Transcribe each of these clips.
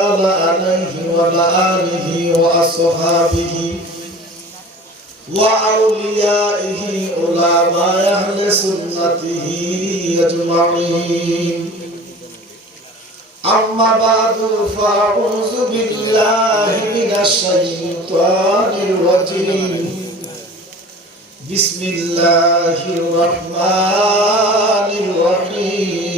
عليه وعلى آله وأصحابه وأوليائه علماء أهل سنته أجمعين أما بعد فأعوذ بالله من الشيطان الرجيم بسم الله الرحمن الرحيم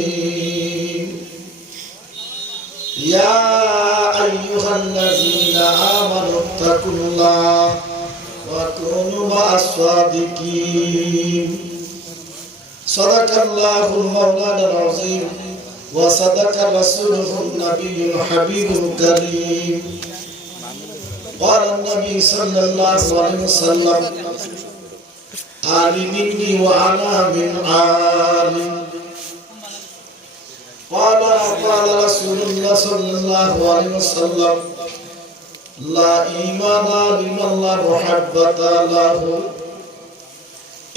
يا أيها الذين آمنوا اتقوا الله وكونوا مع الصادقين صدق الله المولانا العظيم وصدق رسوله النبي الحبيب الكريم قال النبي صلى الله عليه وسلم آل مني وأنا من آل قال رسول الله صلى الله عليه وسلم لا إيمان لمن لا محبة له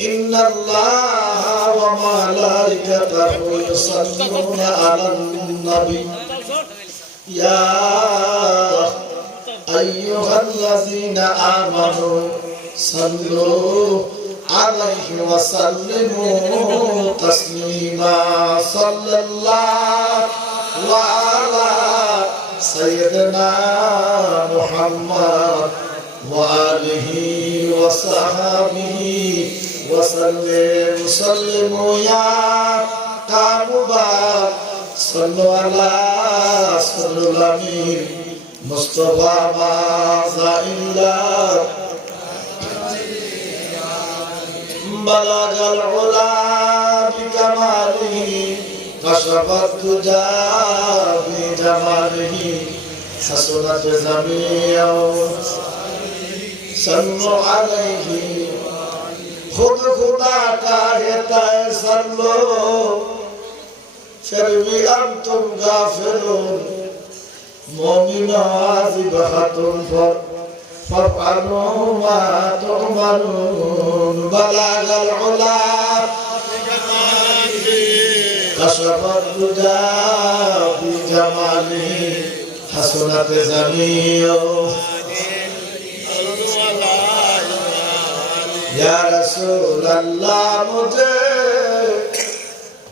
إن الله وملائكته يصلون على النبي يا أيها الذين آمنوا صلوا عليه وسلموا تسليما صلى الله على سيدنا محمد وآله وصحبه وسلم يا كامبار صلوا على صلوا الأمين مصطفى ماذا إلا بلغ العلا بكماله كشف الدجى بجماله حسنت جميع صلوا عليه خود خدا کا ہے صلو پھر بھی انتم غافلون مومن عازب خاتم فافعلوا ما تؤمرون بلغ العلا كشف الدجى بجماله حسنت جميع یا رسول اللہ مجھے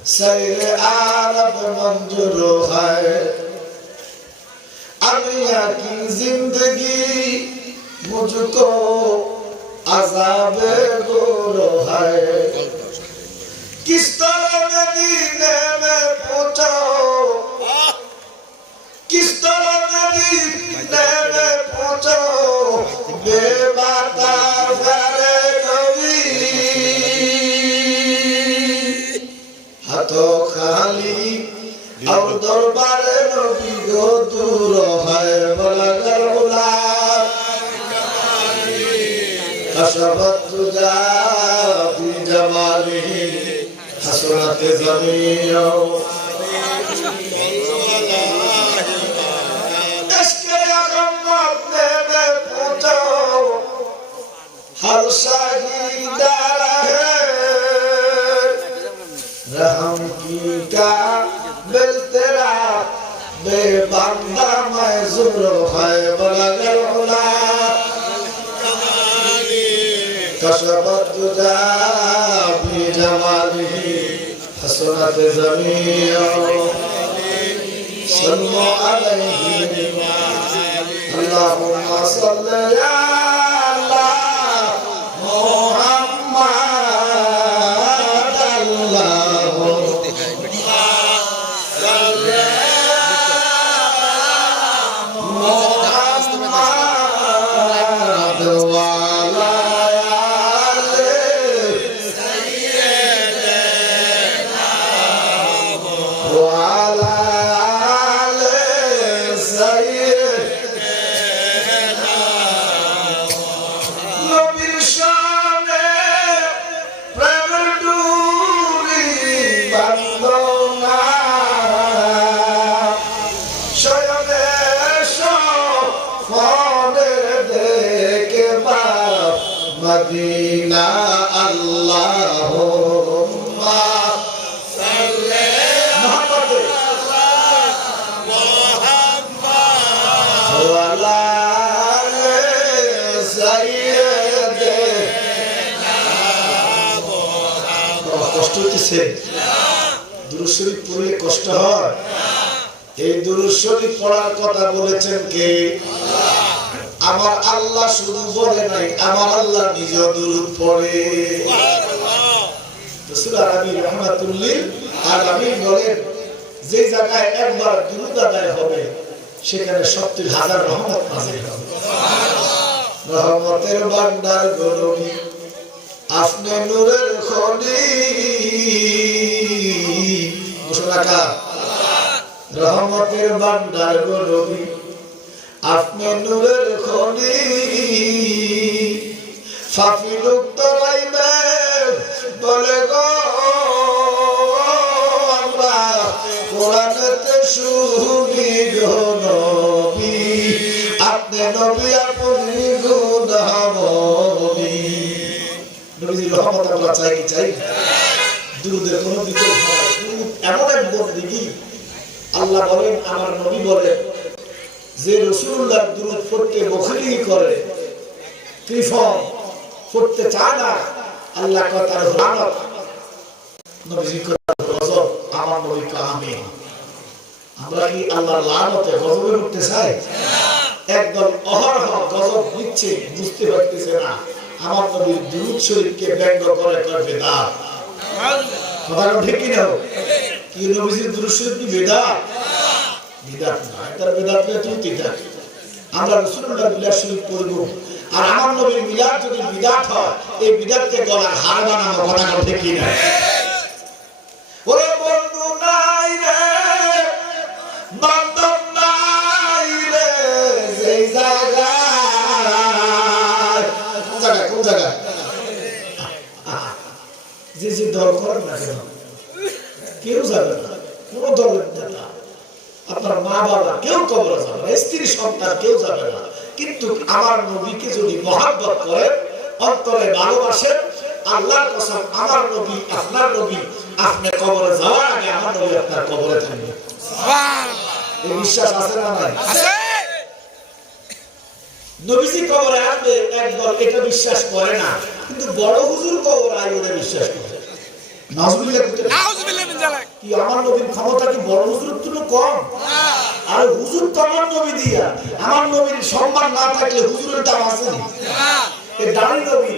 سیر عرب منظور ہے انیا کی زندگی مجھ کو عذاب گورو ہے کس طرح مدینے میں پہنچا کس طرح مدینے میں پہنچا بے باتا তো খালি আর দরবারে নবী গো দূর হয় বলাগার উলা কাশাবাত তুজা বি জামালিহি হাসনাত জামিয়া ইসকে আগমত নে পৌঁছাও হর শাহিদারা रहम की का बिल तेरा बेबंदा मजूर है बलगल उला कशबत तुजा भी जमालिही हसनत जमीआ सल्लु अलैहि अल्लाहुम्मा सल्ली अला मुहम्मद মদিনা আল্লাহুম্মা সাল্লি আলা মুহাম্মদ পড়ছে? দুরূদ শরীফ পড়লে কষ্ট হয়? এই দুরূদ শরীফ পড়ার কথা বলেছেন কে? আমার আল্লাহ শুধু বলে নাই, আমার আল্লাহ নিজে দুরূদ পড়ে। রাসূল আরবি রাহমাতুল লিল আলামিন বলেন, যে জায়গায় একবার দুরূদ আদায় হবে সেখানে ৭০,০০০ রহমত নাযিল হবে। রহমতের ভান্ডার গো নবী, আপনি নূরের খনি। মুসলাকা রহমতের ভান্ডার গো নবী, আপনি নূরের খনি। ফাফি লোক তরাইবে বলে গো আমরা কোরআনেতে শুনি গো নবী, আপনি নবী আপনি গুণাবলী। নবীজির রহমত আমরা চাই কি চাই? দুরূদের কোনো বিকল্প হয়? দুরূদ এমন এক বন্দেগী, আল্লাহ বলেন, আমার নবী বলেন, যে রাসূলুল্লাহ দুরূদ পড়তে বখলি করে, কৃপণ পড়তে চায় না, আল্লাহ কয় তার লানত। নবীজি কয় গজব, আমার নবী কয় আমিন। আমরা কি আল্লাহর লানতে গজবে উঠতে চাই? একদল অহরহ গজব দিচ্ছে, বুঝতে পারতেছে না। আমার নবীর দুরূদ শরীফকে ব্যঙ্গ করে কয় বিদআত। কথাটা ঠিক কি না? কি নবীজির দুরূদ শরীফ কি বিদআত? বিদআত না, এটা বিদআত না, ত্রুটি না। আমরা রাসূলুল্লাহ মিলাদ শরীফ পড়ব, আর আমার নবীর মিলাদ যদি বিদআত হয়, এই বিদআতকে গলার হার বানানো। কথাটা ঠিক কি না? ওরে বন্ধু নাই রে, বান্ধব নাই রে, যেই জায়গায়, কোন জায়গায় যে যে দল করেন না কেন, কেউ যাবে না, কোন দলের নেতা, আপনার মা বাবা কেউ কবরে যাবে না, স্ত্রী সন্তান কেউ যাবে না। কিন্তু আমার নবীকে যদি মহব্বত করেন, অন্তরে ভালোবাসেন, আল্লাহর কসম, আমার নবী আপনার নবী, আপনি কবরে যাওয়ার আগে আমার নবী আপনার কবরে থাকবে। এই বিশ্বাস আছে না নাই? আছে। নবীজি কবরে আসবে, একদল এটা বিশ্বাস করে না, কিন্তু বড় হুজুর কবরে আই ওরা বিশ্বাস করে। নাউজুবিল্লাহ, নাউজুবিল্লাহ মিন যালিক। কি আমার নবীর ক্ষমতা কি বড় হুজুরের তুলনায় কম? আর হুজুর তো আমার নবী দিয়া, আমার নবীর সম্মান না থাকলে হুজুরের দাম আছে না? এই দাড়ি নবী,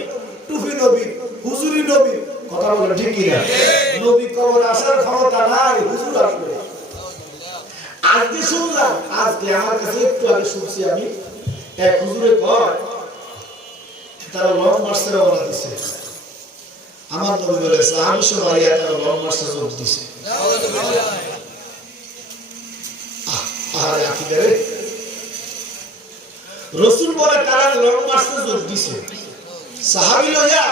টুপি নবী, হুজুরি নবী, কথা বলে ঠিক কি না? নবী কবরে আসার ক্ষমতা নাই, হুজুর আসবে। আজকে শুনলাম, আজকে আমার কাছে একটু আগে শুনছি আমি, এক হুজুরে কয় তারা লং মার্চের অর্ডার দিছে। আমার নবী বলেছে আমি সবাই তারা লং মার্চে যোগ দিছে। আরে আকিদা রে, রাসূল বলে তারা লং মার্চে যোগ দিছে। সাহাবী লইয়া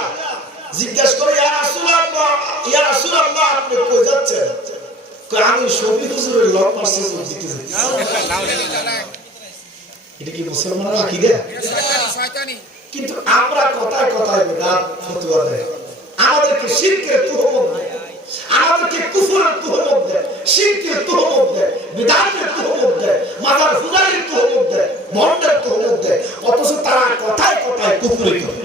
জিজ্ঞাসা করে, ইয়া রাসূলুল্লাহ আপনি কই যাচ্ছেন? কয় আমি শফি হুজুরের লং মার্চে যোগ দিতে যাচ্ছি। এটা কি মুসলমানের আকীদা? কিন্তু আমরা কথায় কথায় বিদআত ফতোয়া দেয়, আমাদেরকে শিরকের তুহমত দেয়, আমাদেরকে কুফরের তুহমত দেয়, শিরকের তুহমত দেয়, বিদআতের তুহমত দেয়, মাজার পূজারীর তুহমত দেয়, ভণ্ডের তুহমত দেয়, অথচ তারা কথায় কথায় কুফরি করে।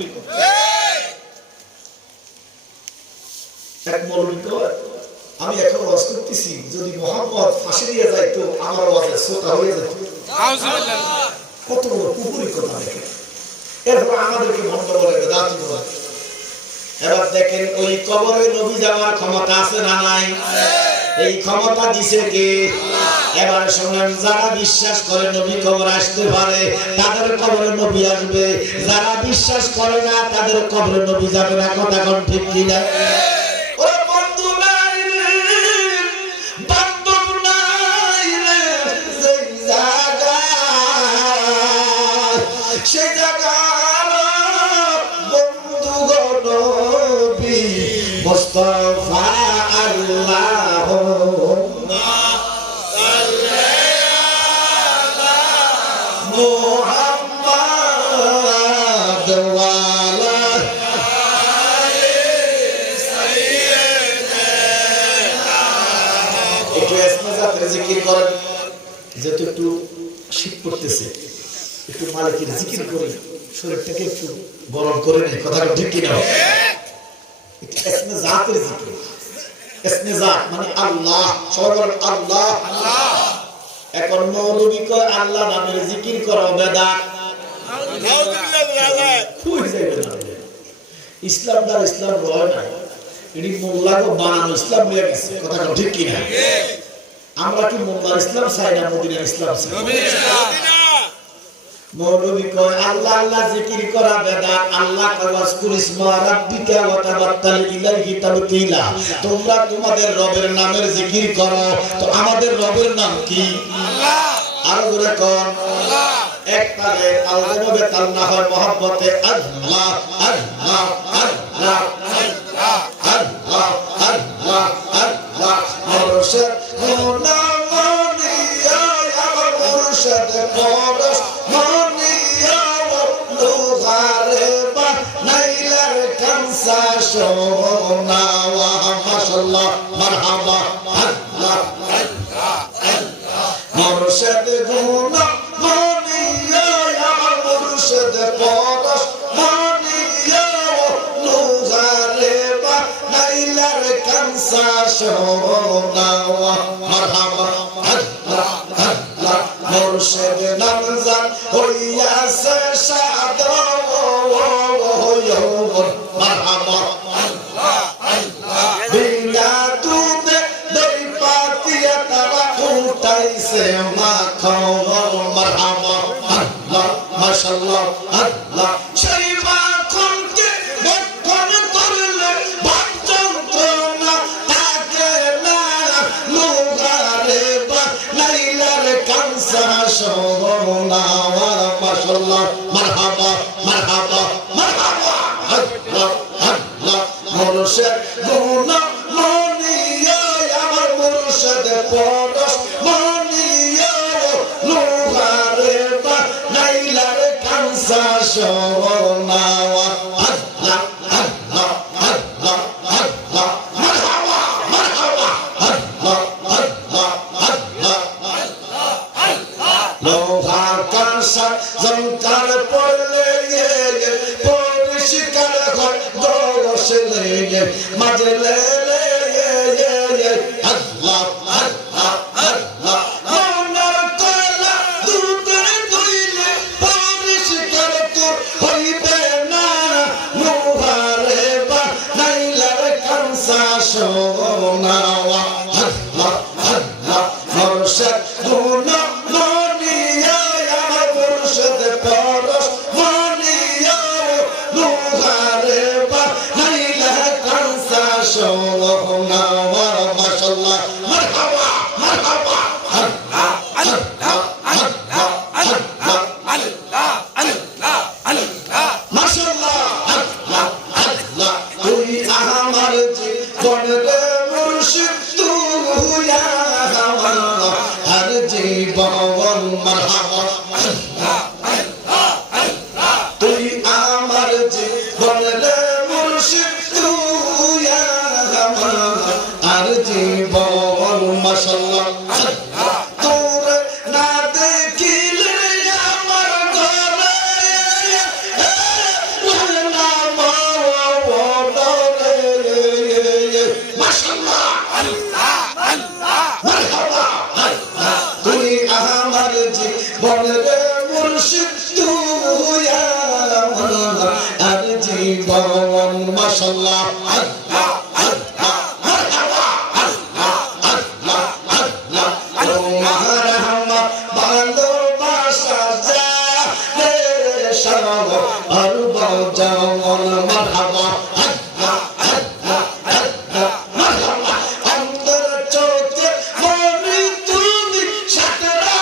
এক মৌলবী কয়, আমি এখন ওয়াজ করতেছি, যদি মুহাম্মদ ফাঁসি দিয়ে যাইতো আমার ওয়াজের শ্রোতা হয়ে যেত। আউযুবিল্লাহ, কত বড় কুফরি কথা দেখেন। এরপর আমাদেরকে ভণ্ড বলে, বেদাতি বলে। এবার দেখেন, ওই কবরে নবী যাওয়ার ক্ষমতা আছে না নাই? এই ক্ষমতা দিছে কে? এবার শুনেন, যারা বিশ্বাস করে নবী কবরে আসতে পারে, তাদের কবরে নবী আসবে। যারা বিশ্বাস করে না, তাদের কবরে নবী যাবে না। কথা কোন ঠিক কি না? ওরে বন্ধু নাই রে, বান্ধব নাই রে, সেই জায়গায়, সেই জায়গার বন্ধু গো নবী মুস্তাফা আল্লাহুম্মা সাল্লি আলা মুহাম্মাদ ওয়া আলা আলি সাইয়্যিদিনা। একটু ইসমে জাতের জিকির করেন, যেহেতু একটু শীত পড়তেছে, একটু মালিকের জিকির করে শরীরটাকে একটু গরম করে নেই। কথাটা ঠিক কিনা? ইসমে জাতের জিকির, ইসমে জাত মানে আল্লাহ, সবাই বলেন আল্লাহ। এখন মৌলবী কয় আল্লাহ নামের জিকির করা বেদাত। ইসলাম দ্বারা ইসলাম রয় নাই, এটি মোল্লাকে বানানো ইসলাম হয়ে গেছে। কথা ঠিক কিনা? আমরা কি মোল্লার ইসলাম চাই না মদিনার ইসলাম চাই? মৌলবী কয় আল্লাহ আল্লাহ জিকির করা বেদাত। আল্লাহ ওয়াজকুর ইসমা রাব্বিকা ওয়া তাবাত্তাল ইলাইহি তাবতিলা। তোমরা তোমাদের রবের নামের জিকির করো। তো আমাদের রবের নাম কি? আল্লাহ। আর জোরে কোন আল্লাহ। একবারে আল্লাহবে তার না হয় মহব্বতে আল্লাহ আল্লাহ আল্লাহ আল্লাহ আল্লাহ আল্লাহ আল্লাহ মুর্শিদ গুনামনিয়া আমার মুর্শিদ পরশ মনিয়া লোহারে বা নাইলার কানসা সোনা ওয়া মাশাআল্লাহ মারহাবা আল্লাহ আল্লাহ আল্লাহ মুর্শিদ গুনামনিয়া আমার মুর্শিদ পরশ মনিয়া লোহারে বা নাইলার কানসা সোনা ওয়া মারহাবা আল্লাহ আল্লাহ মুর্শিদ নামজান হইয়াছে সাদ মারহাবা আল্লাহ আল্লাহ বিনা দুধে দই পাতিয়া তারা উঠাইছে মাখন মারহাবা আল্লাহ মাশাআল্লাহ আল্লাহ সেই মাখনকে বক্ষণ করলে বাকযন্ত্রণা থাকে না লোহারে বা নাইলার কানসা সোনা মাশাআল্লাহ মারহাবা মারহাবা মারহাবা আল্লাহ আল্লাহ মুর্শিদ গুনামনিয়া আমার মুর্শিদ পরশ মনিয়া লোহারে বা নাইলার কানসা সোনা আল্লাহ আল্লাহ আল্লাহ আল্লাহ মারহাবা মারহাবা আল্লাহ আল্লাহ আল্লাহ লোহার কানসা জঙ্কার পড়লে পরিষ্কার হয় দোষলে মাজলে আল্লাহ আল্লাহ আল্লাহ মনের কয়লা দুধে ধুইলে পরিষ্কার তোর হইবে না লোহারে বা নাইলার কানসা সোনা আল্লাহ আল্লাহ মুর্শিদ গুনামনিয়া আমার মুর্শিদ পরশ মনিয়া লোহারে বা নাইলার কানসা সোনা মাশাআল্লাহ মারহাবা মারহাবা আল্লাহ আল্লাহ আল্লাহ আল্লাহ আল্লাহ আল্লাহ আল্লাহ মাশাআল্লাহ আল্লাহ আল্লাহ তুই আমার জীবনের মুর্শিদ তুই আমার হর জীবন মারহাবা আল্লাহ আল্লাহ আল্লাহ তুই আমার জীবনের মুর্শিদ তুই আমার হর জীবন মাশাআল্লাহ আল্লাহ তোর না দেখিলে আমার ঘরে না মওলারে মাশাআল্লাহ আল্লাহ আল্লাহ মারহাবা আল্লাহ তুই আমার জীবনের মুর্শিদ তুই আমার আর জীবন মাশাআল্লাহ আল্লাহ আল্লাহ মারহাবা আল্লাহ আল্লাহ আল্লাহ তোমার আমার ভালোবাসা যা রে সব আর বাজাওয়ান মারহাবা আল্লাহ আল্লাহ আল্লাহ মারহাবা অন্তর চোখে মনি তুমি সাতরা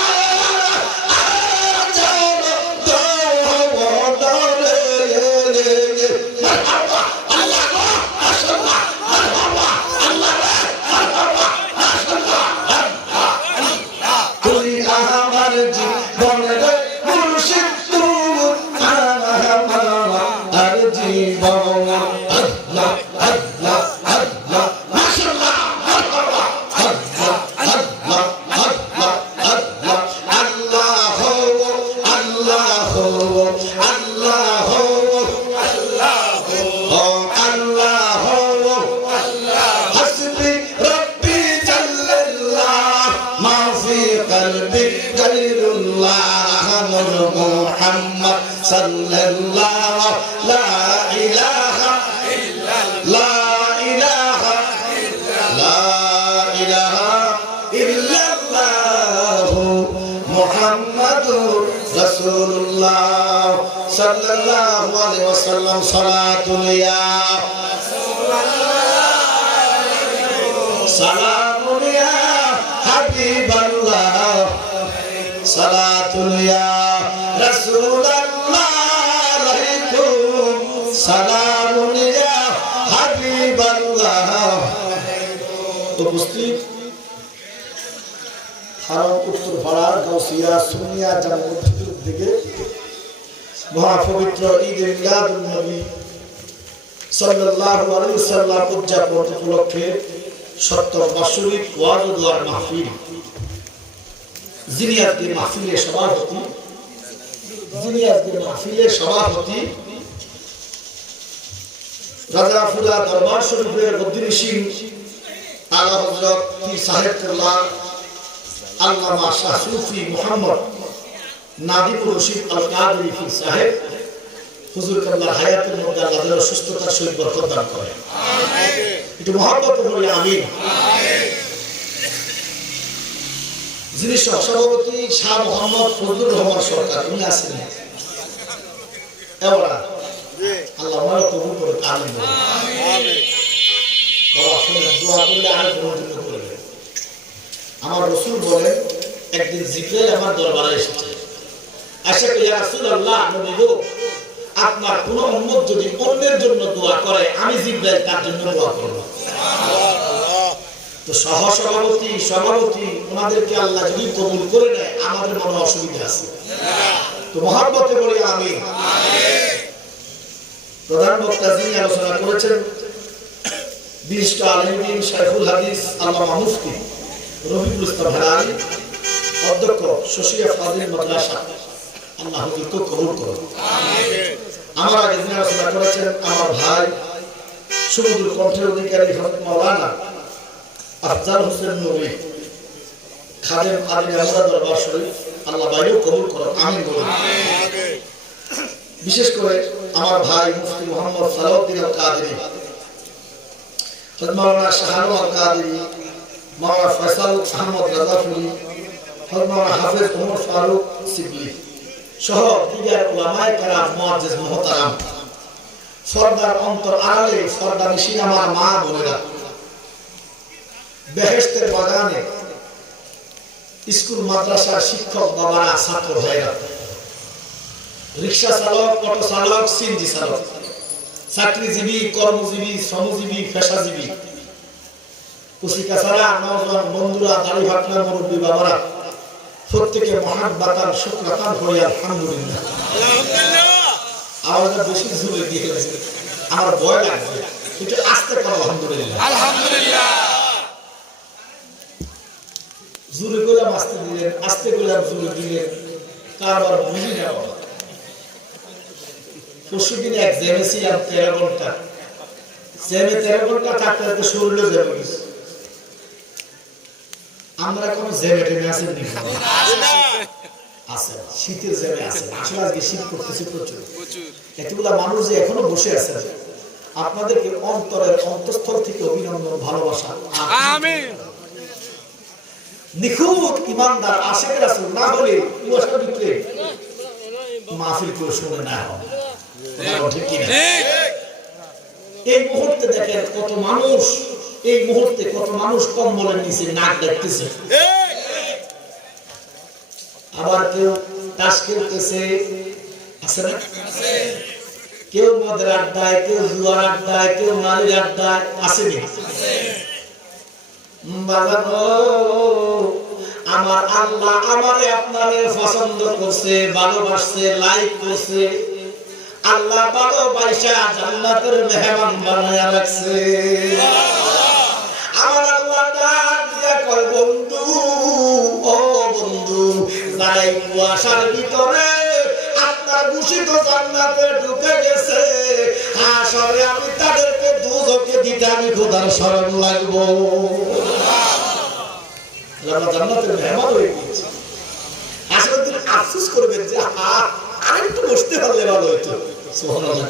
আজানো দোরে মারহাবা আল্লাহ মাশাআল্লাহ মারহাবা আল্লাহ মারহাবা মাশাআল্লাহ আল্লাহ তুই আমার জীবনের মুর্শিদ তুই আমার আর জীবন রাসূলুল্লাহ নূর মুহাম্মদ সাল্লাল্লাহু লা ইলাহা ইল্লাল্লাহ মুহাম্মাদুর রাসূলুল্লাহ সাল্লাল্লাহু আলাইহি ওয়াসাল্লাম সালাতুল ইয়া সালামুন ইয়া হাবিবাল্লাহ সালাতুল ইয়া রাসূলুল্লাহ আলাইকুম সালামুন ইয়া হাবিবাল্লাহ। উপস্থিত হারাম উত্তর পাড়ার গাউসিয়া সুনিয়া জামে মসজিদের দিকে মহাপবিত্র ঈদে মিলাদুন নবী সাল্লাল্লাহু আলাইহি ওয়াসাল্লাম উদযাপন উপলক্ষে 70 বাৎসরিক ওয়াজ ও দোয়ার মাহফিল, যিনি আজকের মাহফিলের সভাপতি রাজাফুল্লাহ দরবার শরীফের গদ্দিনিশিন আলা হযরত পীর সাহেব কেবলা আল্লামা শাহ সুফি মুহাম্মদ নাদিমুর রশিদ আল কাদরি পীর সাহেব হুজুর কেবলার হায়াতের মধ্যে আল্লাহ যেন সুস্থতার সহিত বরকত দান করে, আমিন। একটু মহব্বত করে আমিন। যিনি সহসভাপতি শাহ মোহাম্মদ ফজলুর রহমান সরকার, উনি আছেন এওরা আল্লাহ ওনারা কবুল করে, আমিন। বাবা শুনে দোয়া করলে আর কোনোদিন করবে। আমার রাসূল বলেন একদিন জিবরাইল আমার দরবারে এসেছে, আশা করি ইয়া রাসূলুল্লাহ নবী গো, আপনার কোন উম্মত যদি অন্যের জন্য দোয়া করে আমি জিবরাইল তার জন্য দোয়া করব। তো সভাপতি ওনাদেরকে আল্লাহ যদি কবুল করে নেয় আমাদের কোনো অসুবিধা আছে? তো মহব্বতে বলি আমিন। প্রধান বক্তা যিনি আলোচনা করেছেন বিশিষ্ট আলেম দ্বীন শাইখুল হাদিস আল্লামা মুফতি রফিকুল ইসলাম হেলালি, অধ্যক্ষ শশিয়া ফাজিল মাদ্রাসা, আল্লাহ হুজুরকে কবুল করুন, আমিন। আমার আগে যিনি আলোচনা করেছেন আমার ভাই সুমধুর কণ্ঠের অধিকারী হযরত মাওলানা আফজাল হোসেন নবী খাদেম আলী আমরাদ দরবার শরীফ, আল্লাহ বাইরেও কবুল করুন, আমিন বলুন। বিশেষ করে আমার ভাই মুফতি মোহাম্মদ সালাউদ্দিন আল কাদেরী, হযরত মাওলানা শাহানু আল কাদেরী, মাওলানা ফয়সাল আহমদ রাজাফুলি, হযরত মাওলানা হাফেজ ওমর ফারুক সিবলি সহ দিগার উলামায়ে কেরাম মুআজ্জিজ মুহতারাম, সরদার অন্তর আড়ালে সরদানিশিন আমার মা বোনেরা, বেহেশতের বাগানে স্কুল মাদ্রাসার শিক্ষক বাবারা, ছাত্র ভাইরা, রিক্সা চালক, অটো চালক, সিএনজি চালক, চাকরিজীবী, কর্মজীবী, শ্রমজীবী, পেশাজীবী, কুচিকাছাড়া নওজোয়ান বন্ধুরা, দাড়ি ভাটনা মুরব্বী বাবারা, প্রত্যেকে মহাব্বাতান শুকরাতান করি আলহামদুলিল্লাহ। আওয়াজটা বেশি জোরে দিয়ে গেছে, আমার ভয় লাগছে, একটু আস্তে করো আলহামদুলিল্লাহ। জোরে করলাম আস্তে দিলেন, আস্তে করলাম জোরে দিলেন, কারবার বুঝি না। পরশু দিনে এক জ্যামে ছিলাম 13 ঘন্টা, জ্যামে 13 ঘন্টা থাকতে থাকতে শরীরে জ্যামে গেছে। আমরা কোন জ্যামে টেনে আছেন আছে, শীতের জ্যামে আছে। আসলে আজকে শীত করতেছে প্রচুর, এতগুলা মানুষ যে এখনো বসে আছে, আপনাদেরকে অন্তরের অন্তঃস্থল থেকে অভিনন্দন, ভালোবাসা, আমিন। নিখুঁত ইমানদার আশিক রাসূল না হলে কুয়াশার ভিতরে মাহফিল করে শুনে না হয়, ঠিক কি না? এই মুহূর্তে দেখেন কত মানুষ, এই মুহূর্তে কত মানুষ কম্বলের নিচে নাক দেখতেছে, আবার কেউ তাস খেলতেছে, আছে না? কেউ মদের আড্ডায়, কেউ জুয়ার আড্ডায়, কেউ নারীর আড্ডায়, আসেনি? আমার আল্লাহ আমারে আপনারে পছন্দ করছে, ভালোবাসছে, লাইক করছে, আল্লাহ ভালোবাসা জান্নাতের মেহমান বানায়া রাখছে। আমার আল্লাহ ডাক দিয়া কয়, বন্ধু ও বন্ধু, যারা কুয়াশার ভিতরে আপনার ঘোষিত জান্নাতে ঢুকে গেছে, আসলে আমি তাদেরকে দুজকে দিতে আমি খোদার শরণ লাগবো। জান্নাতের মেহমান হয়ে গিয়েছে। আসলে আফসোস করবেন যে আর একটু বসতে পারলে ভালো হইতো। সুবহানাল্লাহ।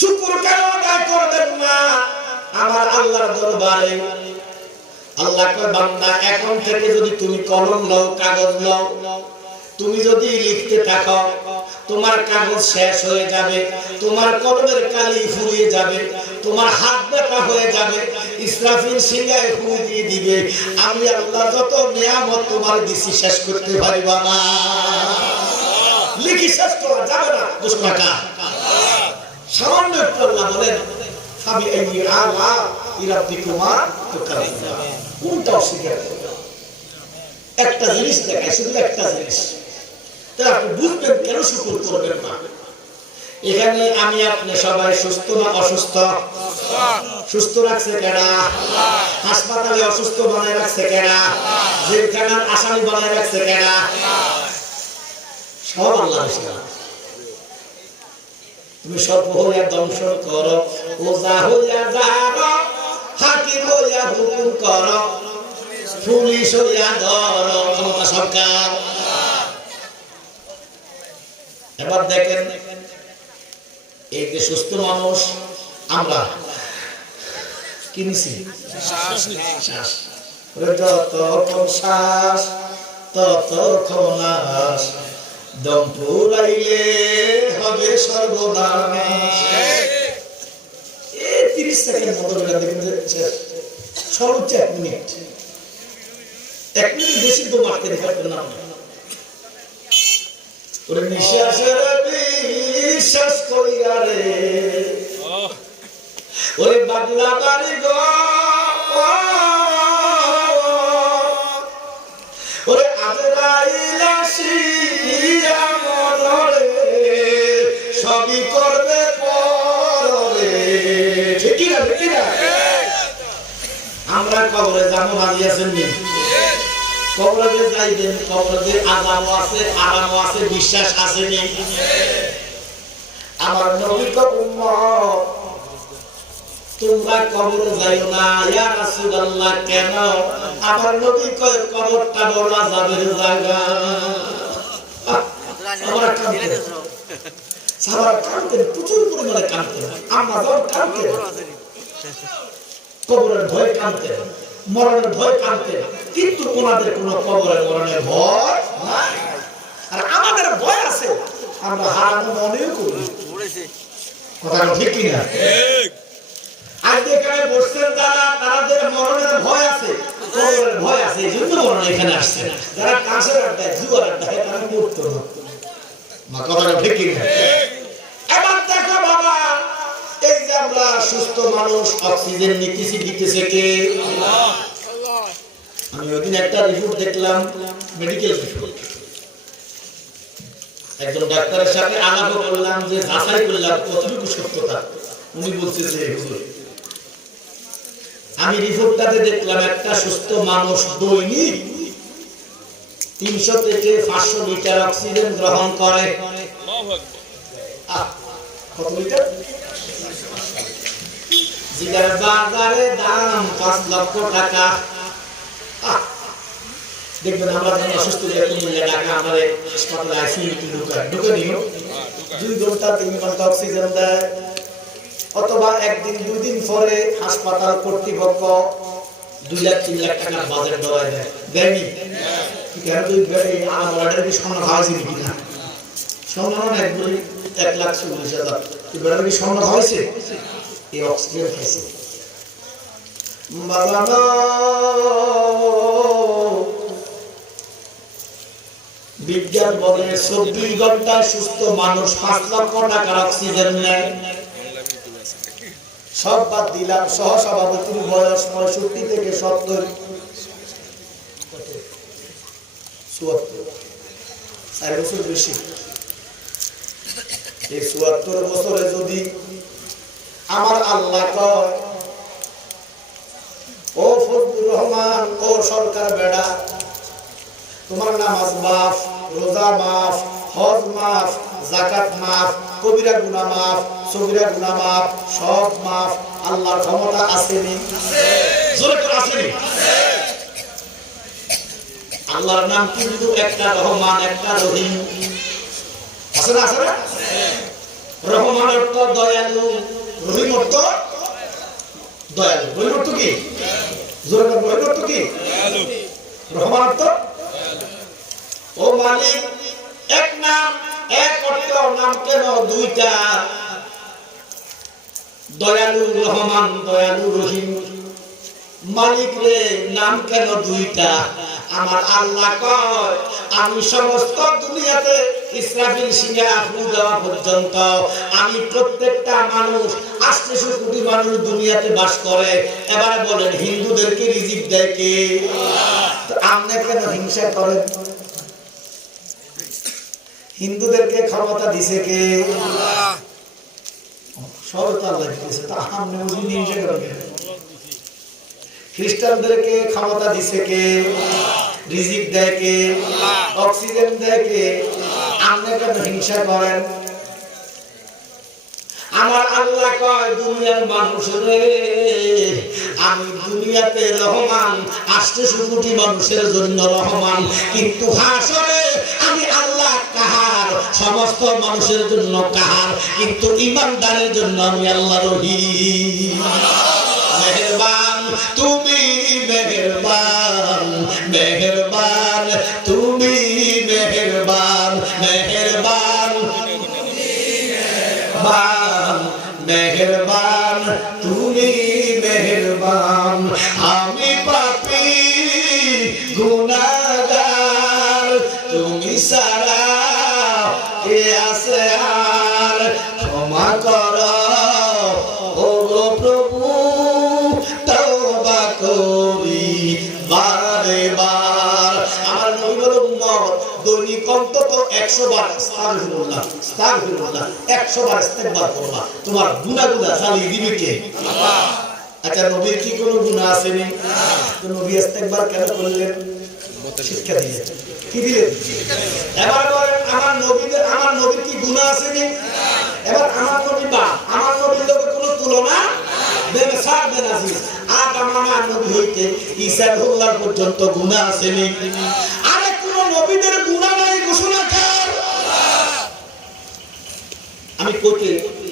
শুকর কেন আদায় করবেন না আমার আল্লাহর দরবারে? আল্লাহ কয় বান্দা এখন থেকে যদি তুমি কলম নাও কাগজ নাও, তুমি যদি লিখতে থাকো তোমার কাগজ শেষ হয়ে যাবে, তোমার কলমের কালি ফুরিয়ে যাবে, তোমার হাত ব্যথা হয়ে যাবে, ইসরাফিল সিংহায় ফুঁ দিয়ে দিবে, আমি আল্লাহ যত নিয়ামত তোমার দিছি শেষ করতে পারবা না। লিখি শেষ করা যাবে না। ঘোষণাটা সামান্য একটু আল্লাহ বলেন ফাবি আইয়ি আলা রাব্বিকুমা তুকাযিবান। কোনটা অস্বীকার করবে? একটা জিনিস দেখায়, শুধু একটা জিনিস। তাহলে আপনি বুঝবেন কেন শুকর করবেন না। এখানে আমি আপনি সবাই সুস্থ না অসুস্থ? সুস্থ রাখছে কেনা? হাসপাতালে অসুস্থ বানায় রাখছে কেনা? জেলখানার আসামি বানায় রাখছে কেনা? সব আল্লাহ। তুমি সর্ব হইয়া দংশন করো, ওজা হইয়া যারো, হাকিম হইয়া হুকুম করো, পুলিশ হইয়া ধরো, ক্ষমতা সরকার। এবার দেখেন এই যে সুস্থ মানুষ আমরা কিনেছি শ্বাস, যতক্ষণ শ্বাস ততক্ষণ নাশ, দম ফুরাইলে হবে সর্বনাশ। 30 সেকেন্ড মতো সর্বোচ্চ 1 মিনিট। 1 মিনিট বেশি তো মারতে পারবেন না। ওরে নিঃশ্বাসের বিশ্বাস করিয়া রে, ওরে বাংলা বাড়ি গো, ওরে আজরাইল আসিয়া মররে, সবই করবে পরে। ঠিক কি না? ঠিক না? আমরা কবরে যাবো, রাজি আছেন নি? কবরে যাইবেন, কবরে আযাব আছে, আরাম আছে, বিশ্বাস আছে নি? আমার নবী কো উম্মত তোমরা কবরে যাইও না। ইয়া রাসূলুল্লাহ কেন? আমার নবী কয় কবরটা বড় আযাবের জায়গা। আমরা কাঁদতে, সারা কাঁদতে, প্রচুর পরিমাণে কাঁদতে, আমরা যখন কাঁদতে কবরের ভয় কাঁদতে, মরণের ভয় কাঁদতে, কিন্তু ওনাদের কোনো কবরের মরণের ভয় নাই। আর আমাদের ভয় আছে, আমরা হারানো মনেও করি। কথা ঠিক কিনা? আজকে এখানে বসছেন যারা, তাদের মরণের ভয় আছে, কবরের ভয় আছে, এই জন্য মরণ এখানে আসছে। যারা কাঁসের আড্ডায়, জুয়ার আড্ডায়, তারা মরতো না। কথাটা ঠিক কিনা? এবার দেখো বাবা, এই যে আমরা সুস্থ মানুষ, অক্সিজেন নিতেছি, দিতেছে কে? আল্লাহ। আমি ওইদিন একটা রিপোর্ট দেখলাম, মেডিকেল রিপোর্ট। একজন ডাক্তারের সাথে আলাপ করলাম, যে যাচাই করলাম কতটুকু সত্যতা। উনি বলছে যে আমি রিপোর্টটাতে দেখলাম একটা সুস্থ মানুষ দৈনিক 300 থেকে 500 লিটার অক্সিজেন গ্রহণ করে। কত লিটার? যেটার বাজারে দাম 5 লক্ষ টাকা। দেখবেন আমরা যখন অসুস্থ হয়ে কিনলে টাকা আমাদের হাসপাতালে আইসিইউতে ঢুকে নিও, 2 ঘন্টা 3 ঘন্টা অক্সিজেন দেয়, অথবা একদিন 2 দিন পরে হাসপাতাল কর্তৃপক্ষ 2 লাখ 3 লাখ টাকার বাজেট ধরায় দেয়। দেয়নি? কেন? তুই আমার ওয়ার্ডের কি স্বর্ণ খাওয়াইছি নাকি? না, স্বর্ণ অনেক বলি 1,40,000। তুই বেড়াতে কি স্বর্ণ খাওয়াইছে? এই অক্সিজেন খাইছে। বিজ্ঞান বলে 24 ঘন্টায় সুস্থ মানুষ 5 লক্ষ টাকার অক্সিজেন নেয়। সব বাদ দিলাম, সহসভাপতির বয়স 65 থেকে 70, 4 বছর বেশি। এই 74 বছরে যদি আমার আল্লাহ কয়, ও ফজলুর রহমান, ও সরকার বেড়া, তোমার নামাজ মাফ, রোজা মাফ, হজ মাফ, যাকাত মাফ, কবিরা গুনাহ মাফ, সগীরা গুনাহ মাফ, সব মাফ, আল্লাহর ক্ষমতা আসেনি? জোরে করে আসেনি? আল্লাহর নাম কিন্তু একটা রহমান, একটা রহিম। আছে না? আছে না? রহমান অর্থ দয়ালু, রহিম অর্থ দয়ালু। রহিম অর্থ কি? জোরে বলুন, রহিম অর্থ কি? দয়ালু। রহমান অর্থ ও মালিক। এক নাম, এক অর্থ, নাম কেন দুইটা? দয়ালু রহমান, দয়ালু রহিম। মালিক রে, নাম কেন দুইটা? আমার আল্লাহ কয়, আমি সমস্ত দুনিয়াতে ইসরাফিল সিংহে ফু দেওয়া পর্যন্ত আমি প্রত্যেকটা মানুষ, ৮০০ কোটি মানুষ দুনিয়াতে বাস করে। এবার বলেন, হিন্দুদেরকে রিজিক দেয় কে? আপনি কেন হিংসা করেন? হিন্দুদেরকে ক্ষমতা দিছে কে? সব তো আল্লাহ দিয়েছে, তা আপনি হিংসা করেন। খ্রিস্টানদেরকে ক্ষমতা দিছে কে? রিজিক দেয় কে? অক্সিজেন দেয় কে? আপনি কেন হিংসা করেন? আমার আল্লাহ কয়, দুনিয়ার মানুষরে আমি দুনিয়াতে রহমান, ৮০০ কোটি মানুষের জন্য রহমান, কিন্তু হাসরে আমি আল্লাহ কাহার, সমস্ত মানুষের জন্য কাহার, কিন্তু ইমানদারের জন্য আমি আল্লাহ রহিম। মেহেরবান তুমি, মেহেরবান, মেহেরবান তুমি, মেহেরবান, মেহেরবান, মেহেরবান তুমি, মেহেরবান। আমি পাপী গুনাহগার, তুমি ছাড়া কে আছে আর? ক্ষমা করো ও গো প্রভু, তওবা করি বারে বার। আমার নবী বলে, উম্মত দৈনিক অন্তত ১০০ বার আস্তাগফিরুল্লাহ, আস্তাগফিরুল্লাহ ১০০ বার ইস্তেগফার করবা, তোমার গুনাহগুলো জ্বালিয়ে দিবে কে? আল্লাহ। আচ্ছা, নবীর কি কোনো গুনাহ আছে নি? তো নবী ইস্তেগফার কেন করলেন? শিক্ষা দিলেন। কি দিলেন? এবার বলেন, আমার নবীর কি গুনাহ আছে নি? এবার আমার নবী বা আমার নবীর লোকের কোনো তুলনা বেমিসাল বেনাজির। আদম আমার নবী হইতে ঈসা আলাইহিস পর্যন্ত গুনাহ আছে নি? আরে কোন নবীদের গুনাহ নাই ঘোষণা কর। আমি কইতে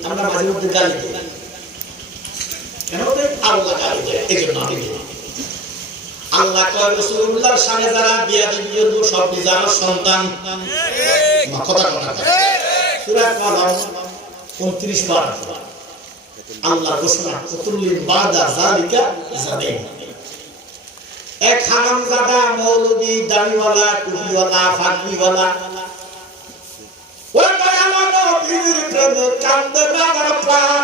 আমরা মাঝে মধ্যে গালি দিই, কেন বলে? আল্লাহ গালি দেয়, এজন্য আমি দিই। আল্লাহ কয়, রাসূলুল্লাহর সামনে যারা বিয়াদবি করবে সব নিজের সন্তান। ঠিক। কথা কথা। সূরা কালাম ২৯ বার আল্লাহ ঘোষণা, কুতুল্লিন বাদা যালিকা জালিম। এক হারামজাদা মৌলবি, দাড়িওয়ালা, টুপিওয়ালা, ফাঁকরিওয়ালা, ওই দয়ালো নবীর প্রেমে কান্দে না তার প্রাণ,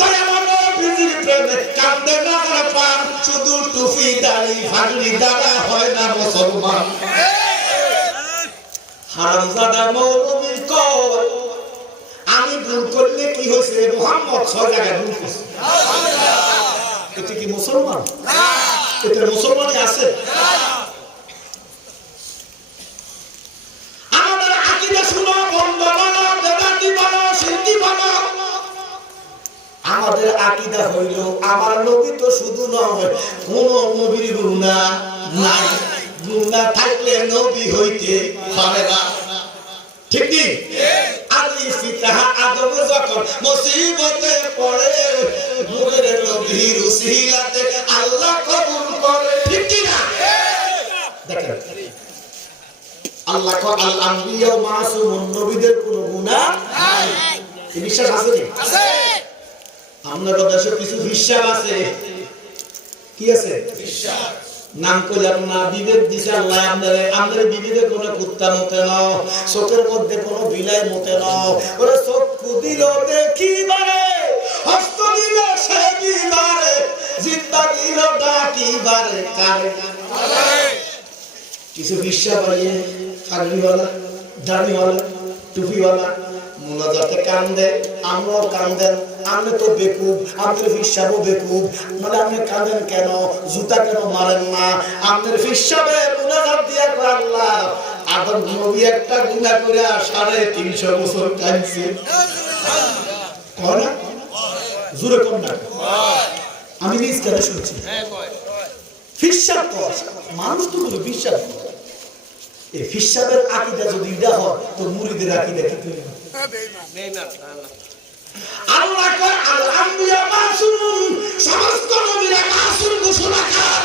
দয়ালো নবীর প্রেমে কান্দে না তার প্রাণ। শুধু টুপি দাড়ি ফাঁকরি দ্বারা হয় না মুসলমান। হারামজাদা মৌলবি কয়, আমি ভুল করলে কি হয়েছে? মুহাম্মদ ৬ জায়গায় ভুল করছে। এটা কি মুসলমান? এটা মুসলমানই আছে? আমাদের আকীদা শুনো, বন্ধ বলো, বেদাতি বলো, শিরকি বলো। আমাদের আকীদা হইল, আমার নবী তো শুধু নয়, কোন নবীর গুনাহ নাই। গুনাহ থাকলে নবী হইতে পারে না। ঠিক কি? আলী ফিতাহ আদম যখন মুসিবতে পড়ে, নূরের নবীর উসিলাতে আল্লাহ কবুল করে। ঠিক কি না? দেখেন, আল্লাহ কো আল আম্বিয়া মাসুমুন, নবীদের কোনো গুনাহ নাই। এই বিশ্বাস আছে কি? আছে। আমাদের দেশে কিছু বিশ্বাস আছে। কি আছে? বিশ্বাস। নাম কইলাম না, বিবেক দিছে আল্লাহ আমাদের বিবেকে কোনো কুত্তা মতে নাও, চোখের মধ্যে কোনো বিলাই মতে নাও। ওরে চক্ষু দিল দেখিবারে, হস্ত দিল সেবিবারে, জিহ্বা দিল ডাকিবারে কারে। কিছু বিশ্বাস পাইয়ে ফাগলিওয়ালা, দাড়িওয়ালা, টুপিওয়ালা মুনাজাতে কান্দে, আমরাও কান্দেন। আপনি তো বেকুব, আপনার ফিসাবও বেকুব, মানে আপনি কাঁদেন কেন? জুতা কেন মারেন না? আপনার ফিসাবে মুনাজাত দিয়া কর, আল্লাহ আদম নবী একটা গুনাহ করে ৩৫০ বছর কাঁদছে। কয় না? জোরে কম না? আমি নিজ কানে শুনছি। ফিসাব কর মানুষ তো বলে ফিসাব এই ফিসাবের আকীদা যদি এটা হয় তো মুরিদের আকীদা কি তুই আল্লাহ কয় আল আম্বিয়া মাসুম সমস্ত নবীরা মাসুম ঘোষণা করে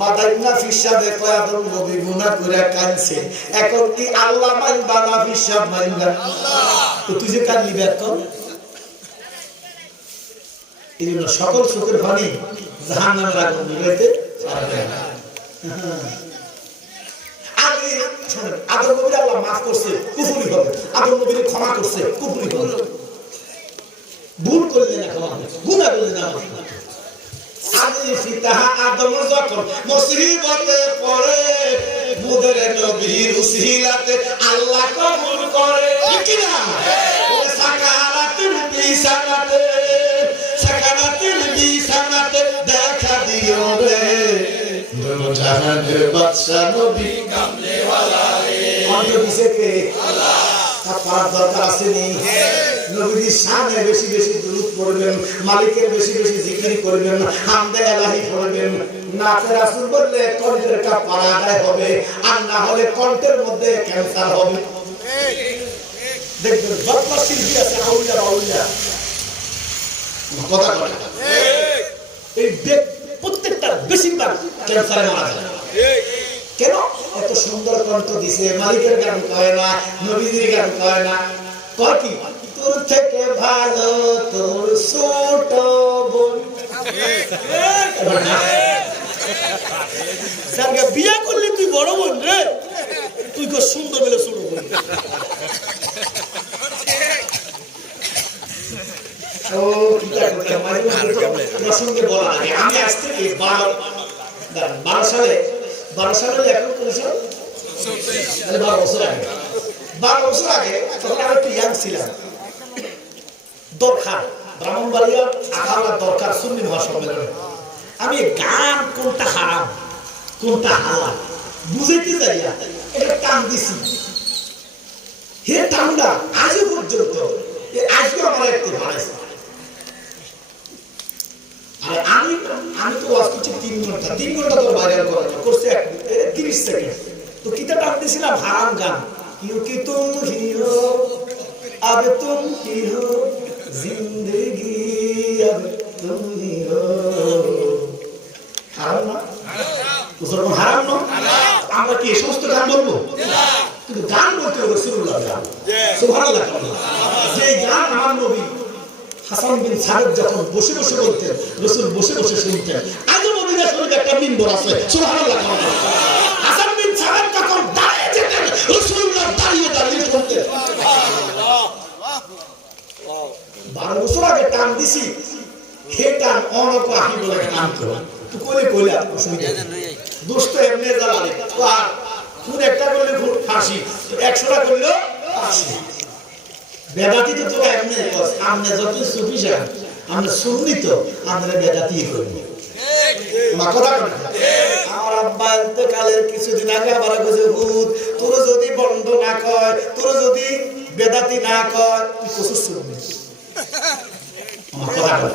বাদাইনা ফিসাবে কয় আদম নবী গুনাহ করে কানছে এখন কি আল্লাহ মানবা না ফিসাব মানবা আল্লাহ তো তুই যে কানলি ব্যাক কর এই সকল সুখের পানি জাহান্নামের আগুন নিভাইতে পারবে না আদম নবীর আল্লাহ মাফ করছে কুফরি হবে আদম নবীর ক্ষমা করছে কুফরি হবে ভুল করলে না ক্ষমা হবে গুনাহ করলে না আদি ফিতাহা আদম যখন মুসিবতে পড়ে মুদের নবীর উসিলাতে আল্লাহ কবুল করে ঠিক না ওরে সাকারাতুল বিসানাতে সাকারাতুল বিসানাতে দেখা দিও রে দোনো জাহানের বাদশা নবী কামলে ওয়ালা রে কত দিছে কে আল্লাহ তার দরকার আছে নি নবীর শানে বেশি বেশি দুরূদ পড়বেন মালিকের বেশি বেশি জিকির করবেন হামদে ইলাহি পড়বেন নাতে রাসূল বললে কণ্ঠের কাপড় আদায় হবে আর না হলে কণ্ঠের মধ্যে ক্যান্সার হবে দেখবেন যত শিল্পী আছে আউলিয়া আউলিয়া কথা বলে এই প্রত্যেকটা বেশিরভাগ ক্যান্সারে মারা যায় কেন এত সুন্দর কণ্ঠ দিছে মালিকের গান কয় না নবীজির গান কয় না কয় কি তোর থেকে ভালো তোর ছোট বোন সারগা বিয়া করলি তুই বড় বোন রে তুই কো সুন্দর বলে ছোট বোন ও কি করে মাঝে বলা লাগে আমি আজ থেকে 12 সালে 12 সালে এখন করেছিল 12 বছর আগে 12 বছর আগে তখন আমি একটু ইয়াং ছিলাম দরকার ব্রাহ্মণবাড়িয়া আখাউড়া দরকার সুন্নি মহাসম্মেলনে আমি গান কোনটা হারাম কোনটা হালাল বুঝাইতে যাইয়া এটা টান দিছি হে টানটা আজও পর্যন্ত আজকে আমার একটু বাড়াইছে আর আমি তো ওয়াজ করছি 3 ঘন্টা তো ভাইরাল করা করছে 30 সেকেন্ড তো কিটা টান দিছিলাম হারাম গান क्योंकि तुम ही हो अब तुम ही हो जिंदगी अब तुम ही हो হারাম না মুসলমান হারাম না আমরা কি এই সমস্ত গান বলবো না কিন্তু গান বলতে হবে রাসূলুল্লাহ সুবহানাল্লাহ যে গান আমার নবী হাসান বিন সাবিত যখন বসে বসে বলতেন রাসূল বসে বসে শুনতেন আজও মদিনা শরীফে একটা মিম্বর আছে সুবহানাল্লাহ হাসান বিন সাবিত যখন দাঁড়িয়ে যেতেন রাসূলুল্লাহ দাঁড়িয়ে দাঁড়িয়ে শুনতেন সুবহানাল্লাহ 12 বছর আগে টান দিছি হে টান অনক আহি বলে টান করো তুই কোলে কোলে অসুবিধা দোস্ত এমনি জ্বালালে আর ফুল একটা করলে ফুল ফাঁসি 100টা করলে ফাঁসি বেদাতি তো তোরা এমনি কস আমনে যত সুফি সাহেব আমরা সুন্নি তো আমরা বেদাতি করব মা কথা কয় আমার আব্বা ইন্তেকালের কিছুদিন আগে আবার কইছে হুদ তোর যদি বন্ধ না কয় তোর যদি বেদাতি না কয় তুই কসু সুন্নি মা কথা কয়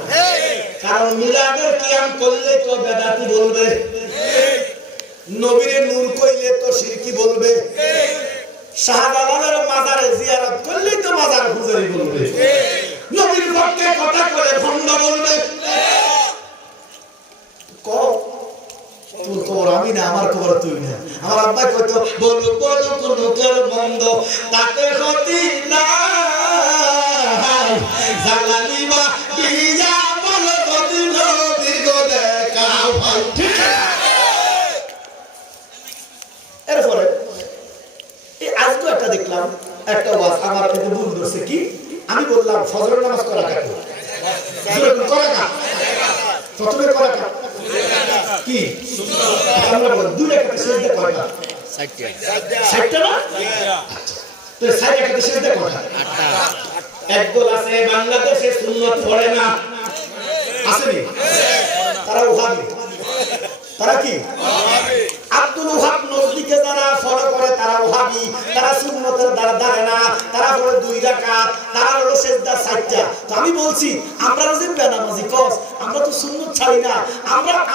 কারণ মিলাদের কিয়াম করলে তো বেদাতি বলবে নবীর নূর কইলে তো শিরকি বলবে শাহজালালের মাজারে জিয়ারত করলে তো মাজার পূজারি বলবে নবীর পক্ষে কথা করে ভণ্ড বলবে তোর খবর আমি না আমার খবর তুই না আমার আব্বা কইতো বলো বলো কোন কর বন্ধ তাতে ক্ষতি না জালালি বা বিয়া বলো ক্ষতি নবীর গো দেখা ভাই ঠিক এরপরে এই আজকে একটা দেখলাম একটা ওয়াজ আমার কাছে ভুল ধরছে কি আমি বললাম ফজরের নামাজ করা কাকে করা কা প্রথমে করা কা কি আমরা বল দুই রাকাতে সিজদা কয়টা 60টা না তো 60 রাকাতে সিজদা কয়টা 8টা একদল আছে বাংলাদেশে সুন্নাত পড়ে না আসেনি তারা ওহাবি তারা কি ওহাবি আব্দুল ওহাব নজদিকে যারা ফলো করে তারা ওহাবি তারা সুন্নতের দ্বারা দাঁড়ায় না তারা পড়ে 2 রাকাত তারা হলো সিজদা 60টা তো আমি বলছি আমরা যে বেনামাজি কস আমরা তো সুন্নত ছাড়ি না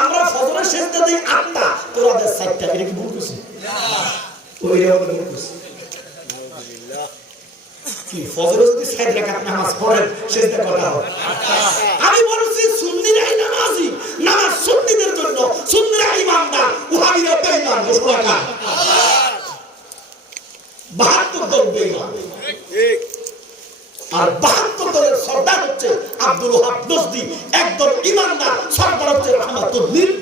আমরা ফজরে যদি 8টা তোরাদের 4টা, এটা কি ভুল করছে? ওই রকম ভুল করছে। কি ফজরে যদি 4 রাকাত নামাজ পড়েন সেটা কথা হবে। আমি বলছি সুন্নিরাই নামাজি, নামাজ সুন্নিদের জন্য, সুন্নিরা ইমানদার, ওয়াহাবিরা বেঈমান। ঘোষণা 72 দল বেঈমান, ঠিক। আর 72 দলের সর্দার হচ্ছে আব্দুল ওহাব নজদি, একদল ইমানদার সর্দার হচ্ছে রহমাতুল লিল